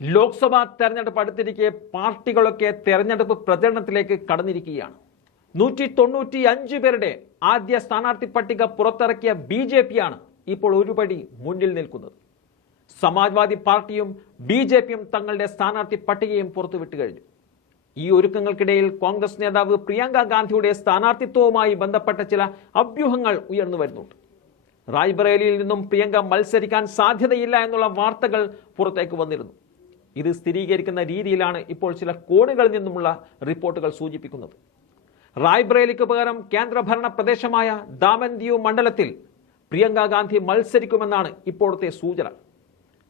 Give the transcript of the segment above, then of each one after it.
ലോക്സഭാ തെരഞ്ഞെടുപ്പ് അടുത്തിരിക്കെ പാർട്ടികളൊക്കെ തെരഞ്ഞെടുപ്പ് പ്രചരണത്തിലേക്ക് കടന്നിരിക്കുകയാണ്. നൂറ്റി തൊണ്ണൂറ്റി അഞ്ച് പേരുടെ ആദ്യ സ്ഥാനാർത്ഥി പട്ടിക പുറത്തിറക്കിയ ബി ജെ പിയാണ് ഇപ്പോൾ ഒരുപടി മുന്നിൽ നിൽക്കുന്നത്. സമാജ്വാദി പാർട്ടിയും ബി ജെ പിയും തങ്ങളുടെ സ്ഥാനാർത്ഥി പട്ടികയും പുറത്തുവിട്ട് കഴിഞ്ഞു. ഈ ഒരുക്കങ്ങൾക്കിടയിൽ കോൺഗ്രസ് നേതാവ് പ്രിയങ്ക ഗാന്ധിയുടെ സ്ഥാനാർത്ഥിത്വവുമായി ബന്ധപ്പെട്ട ചില അഭ്യൂഹങ്ങൾ ഉയർന്നു വരുന്നുണ്ട്. റായ്ബറേലിയിൽ നിന്നും പ്രിയങ്ക മത്സരിക്കാൻ സാധ്യതയില്ല എന്നുള്ള വാർത്തകൾ പുറത്തേക്ക് വന്നിരുന്നു. ഇത് സ്ഥിരീകരിക്കുന്ന രീതിയിലാണ് ഇപ്പോൾ ചില കോണുകളിൽ നിന്നുമുള്ള റിപ്പോർട്ടുകൾ സൂചിപ്പിക്കുന്നത്. റായ്ബ്രേലിക്ക് പകരം കേന്ദ്രഭരണ പ്രദേശമായ ദാമൻദിയു മണ്ഡലത്തിൽ പ്രിയങ്ക ഗാന്ധി മത്സരിക്കുമെന്നാണ് ഇപ്പോഴത്തെ സൂചന.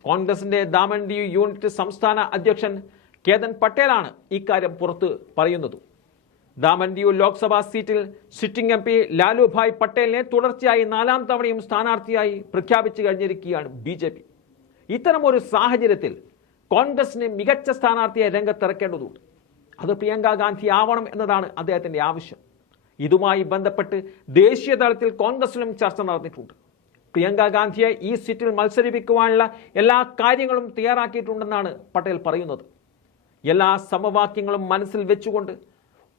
കോൺഗ്രസിന്റെ ദാമൻദിയു യൂണിറ്റ് സംസ്ഥാന അധ്യക്ഷൻ കേതൻ പട്ടേലാണ് ഇക്കാര്യം പുറത്ത് പറയുന്നത്. ദാമൻദിയു ലോക്സഭാ സീറ്റിൽ സിറ്റിംഗ് എം പി ലാലുഭായ് പട്ടേലിനെ തുടർച്ചയായി നാലാം തവണയും സ്ഥാനാർത്ഥിയായി പ്രഖ്യാപിച്ചു കഴിഞ്ഞിരിക്കുകയാണ് ബി ജെ പി. ഇത്തരമൊരു സാഹചര്യത്തിൽ കോൺഗ്രസിന് മികച്ച സ്ഥാനാർത്ഥിയെ രംഗത്തിറക്കേണ്ടതുണ്ട്. അത് പ്രിയങ്ക ഗാന്ധി ആവണം എന്നതാണ് അദ്ദേഹത്തിന്റെ ആവശ്യം. ഇതുമായി ബന്ധപ്പെട്ട് ദേശീയ തലത്തിൽ കോൺഗ്രസിലും ചർച്ച നടന്നിട്ടുണ്ട്. പ്രിയങ്ക ഗാന്ധിയെ ഈ സീറ്റിൽ മത്സരിപ്പിക്കുവാനുള്ള എല്ലാ കാര്യങ്ങളും തയ്യാറാക്കിയിട്ടുണ്ടെന്നാണ് പട്ടേൽ പറയുന്നത്. എല്ലാ സമവാക്യങ്ങളും മനസ്സിൽ വെച്ചുകൊണ്ട്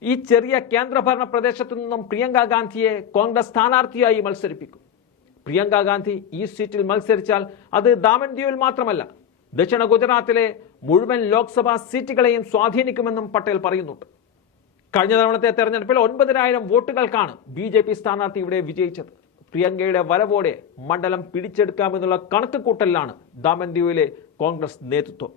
ഈ ചെറിയ കേന്ദ്രഭരണ പ്രദേശത്തു നിന്നും പ്രിയങ്ക ഗാന്ധിയെ കോൺഗ്രസ് സ്ഥാനാർത്ഥിയായി മത്സരിപ്പിക്കും. പ്രിയങ്ക ഗാന്ധി ഈ സീറ്റിൽ മത്സരിച്ചാൽ അത് ദാമൻ ദ്വീപിൽ മാത്രമല്ല ദക്ഷിണ ഗുജറാത്തിലെ മുഴുവൻ ലോക്സഭാ സീറ്റുകളെയും സ്വാധീനിക്കുമെന്നും പട്ടേൽ പറയുന്നുണ്ട്. കഴിഞ്ഞ തവണത്തെ തെരഞ്ഞെടുപ്പിൽ ഒൻപതിനായിരം വോട്ടുകൾക്കാണ് ബി ജെ പി സ്ഥാനാർത്ഥി ഇവിടെ വിജയിച്ചത്. പ്രിയങ്കയുടെ വരവോടെ മണ്ഡലം പിടിച്ചെടുക്കാമെന്നുള്ള കണക്ക് കൂട്ടലിലാണ് ദാമൻദിയുവിലെ കോൺഗ്രസ് നേതൃത്വം.